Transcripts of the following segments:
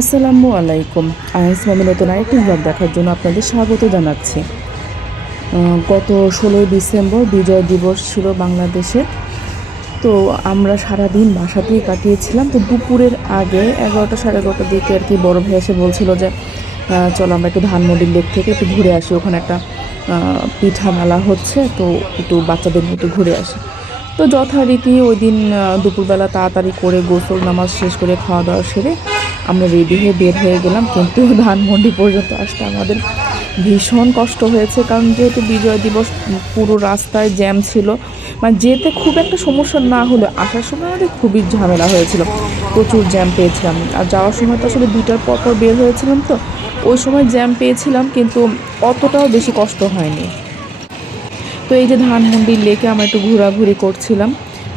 আসসালামু আলাইকুম। আইস মামি নতুন আরেকটি ব্লগ দেখার জন্য আপনাদের স্বাগত জানাচ্ছি। গত ষোলোই ডিসেম্বর বিজয় দিবস ছিল বাংলাদেশে তো আমরা সারাদিন বাসাতেই কাটিয়েছিলাম। তো দুপুরের আগে এগারোটা সাড়ে এগারোটার দিকে আর কি বড় ভাই এসে বলছিল যে চলো আমরা একটু ধানমন্ডির লেক থেকে একটু ঘুরে আসি। ওখানে একটা পিঠা মেলা হচ্ছে। তো একটু বাচ্চাদের একটু ঘুরে আসি। তো যথারীতি ওই দিন দুপুরবেলা তাড়াতাড়ি করে গোসল নামাজ শেষ করে খাওয়া দাওয়া সেরে আমরা রেডি হয়ে বের হয়ে গেলাম, কিন্তু ধানমন্ডি পর্যন্ত আসতে আমাদের ভীষণ কষ্ট হয়েছে, কারণ যেহেতু বিজয় দিবস পুরো রাস্তায় জ্যাম ছিল মানে যেতে খুব একটা সমস্যা না হলে আসার সময় আমাদের খুবই ঝামেলা হয়েছিল, প্রচুর জ্যাম পেয়েছিলাম। আর যাওয়ার সময় তো আসলে দুইটার পর পর বের হয়েছিলাম তো, ওই সময় জ্যাম পেয়েছিলাম, কিন্তু অতটাও বেশি কষ্ট হয়নি। তো এই যে ধানমন্ডি লেকে আমরা একটু ঘোরাঘুরি করছিলাম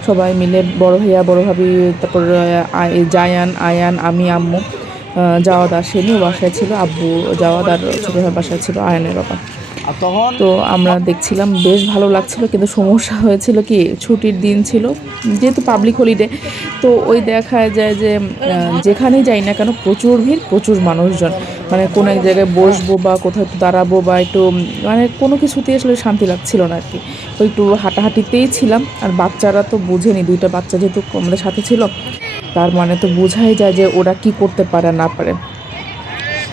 সবাই মিলে, বড় ভাইয়া, বড় ভাবি, তারপর জায়ান, আয়ান, আমি, আম্মু জাওয়াদ আসেনি বাসায় ছিল, আব্বু জাওয়াদ আর ছোটো বাসায় ছিল, আয়ানের বাবা। তো আমরা দেখছিলাম বেশ ভালো লাগছিল, কিন্তু সমস্যা হয়েছিল কি, ছুটির দিন ছিল, যেহেতু পাবলিক হলিডে তো ওই দেখা যায় যে যেখানেই যাই না কেন প্রচুর ভিড়, প্রচুর মানুষজন। মানে কোনো এক জায়গায় বসবো বা কোথাও একটু দাঁড়াবো বা একটু মানে কোনো কিছুতেই আসলে শান্তি লাগছিল না আর কি। তো একটু হাঁটাহাঁটিতেই ছিলাম, আর বাচ্চারা তো বুঝেনি, দুইটা বাচ্চা যেহেতু আমাদের সাথে ছিল, তার মানে তো বোঝাই যায় যে ওরা কি করতে পারে, না পারে।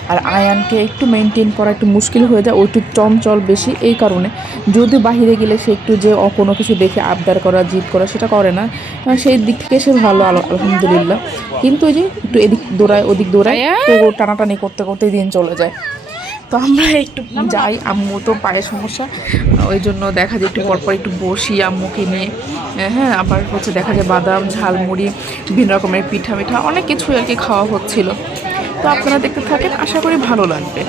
আর আয়ানকে একটু মেনটেন করা একটু মুশকিল হয়ে যায় ও একটু চঞ্চল বেশি। এই কারণে যদি বাহিরে গেলে সে একটু যে ও কোনো কিছু দেখে আবদার করা জিদ করা সেটা করে না। সেই দিক থেকে সে ভালো আল- আলহামদুলিল্লাহ। কিন্তু ওই যে একটু এদিক দৌড়ায় ওদিক দৌড়ায় তো টানাটানি করতে করতে দিন চলে যায়। তো আমরা একটু যাই আম্মু তো পায়ে সমস্যা। ওই জন্য দেখা যায় একটু পরপর একটু বসি আম্মুকে নিয়ে। হ্যাঁ আবার হচ্ছে দেখা যায় বাদাম ঝালমুড়ি বিভিন্ন রকমের পিঠা মিঠা অনেক কিছুই আর কি খাওয়া হচ্ছিল। তো আপনারা দেখতে থাকেন আশা করি ভালো লাগবে।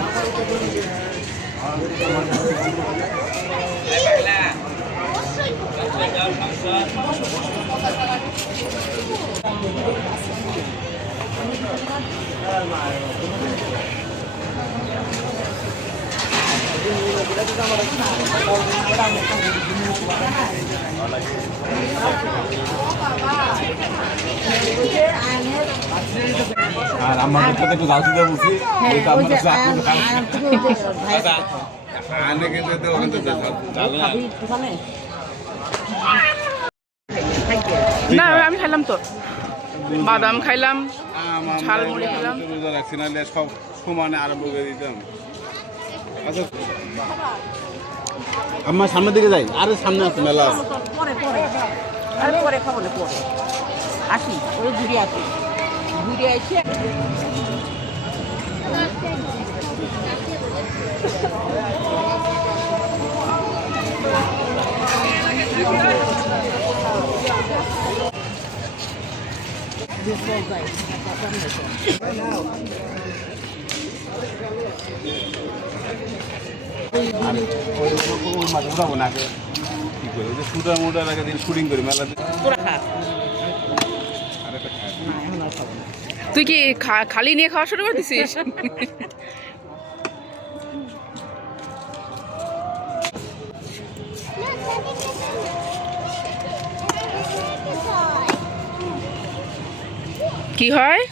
আর আমাদের সাথে একটু বলছি হ্যাঁ, আচ্ছা, আনে কিন্তু তো ওখানে না না আমি খাইলাম তো। বাদাম খাইলাম আমার ঝালমুড়ি খেলাম। রোজা রাখছি নাহলে সব সমানে আরম্ভ করে দিতাম। আচ্ছা। আমার সামনের দিকে যাই। আরে সামনে আছে মেলা আছে। পরে পরে। আরে পরে খাব পরে। আসি ওই ঘুরে আসি। ঘুরে আসি ওই মাছ উঠাবো না কি করে যে শুটার আগে দিন শুটিং করি খাই। তুই কি খালি নিয়ে খাওয়া শুরু করে কি হয়?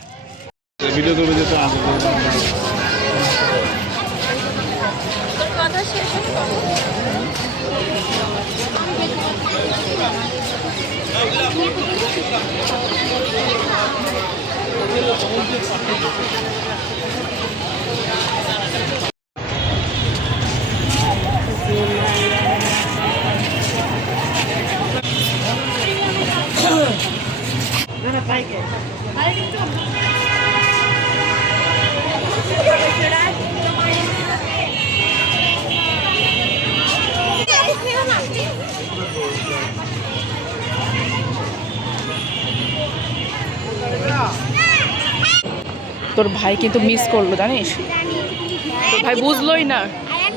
তোর ভাই কিন্তু মিস করল জানিস? ভাই বুঝলোই না। আয়ান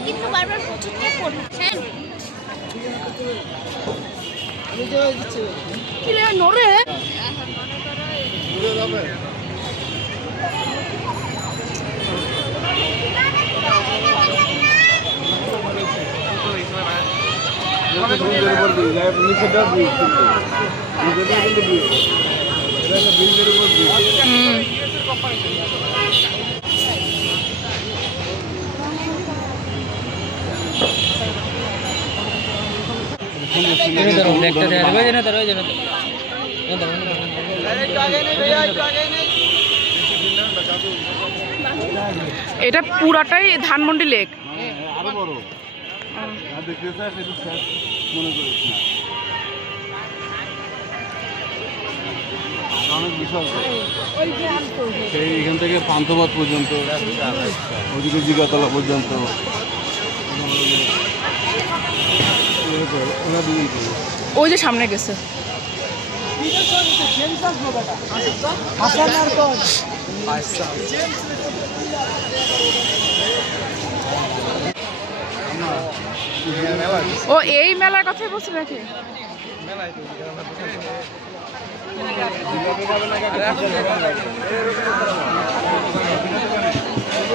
এটা পুরাটাই ধানমন্ডি লেক। হ্যাঁ, হ্যাঁ, আরও বড়। মনে না। অনেক বিশাল তো। সেই এখান থেকে পান্থপথ পর্যন্ত ওদিকে জিগাতলা পর্যন্ত। ওই যে সামনে গেছে ও এই মেলার কথাই বলছে নাকি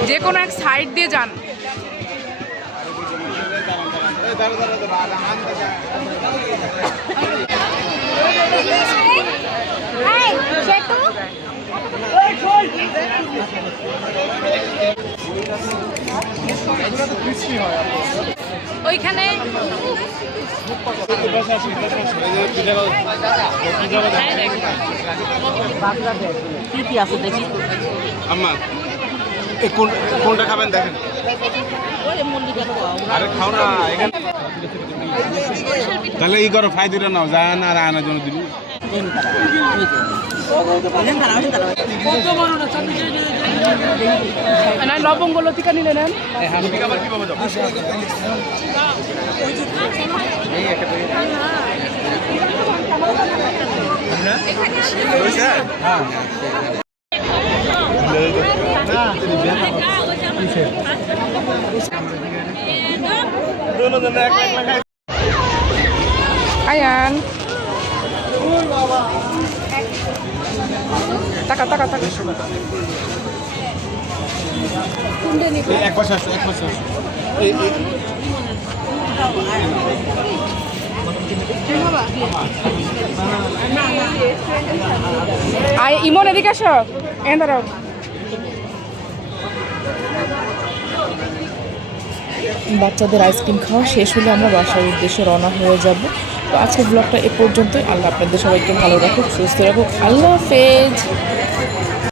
যে কোনো এক সাইড দিয়ে যান। ওইখানে কি কি আছে দেখি? আম্মা কোনটা খাবেন দেখেন। ওই মল্লিকা আরে খাও না এখানে তাহলে এই করো ফাই দুটা নাও যায় না আর আনার জন্য দিবি। লবঙ্গ লতিকা নিলে নেন আয়ান টাকা টাকা টাকা এক পাশে আসো এক পাশে আসো। এই এই। আয় ইমন এদিকে আসো। এ দাঁড়াও। বাচ্চাদের আইসক্রিম খাওয়া শেষ হলে আমরা বাসার উদ্দেশ্যে রওনা হয়ে যাব। তো আজকের ব্লগটা এ পর্যন্তই। আল্লাহ আপনাদের সবাইকে ভালো রাখুক সুস্থ রাখুক। আল্লাহ হাফেজ।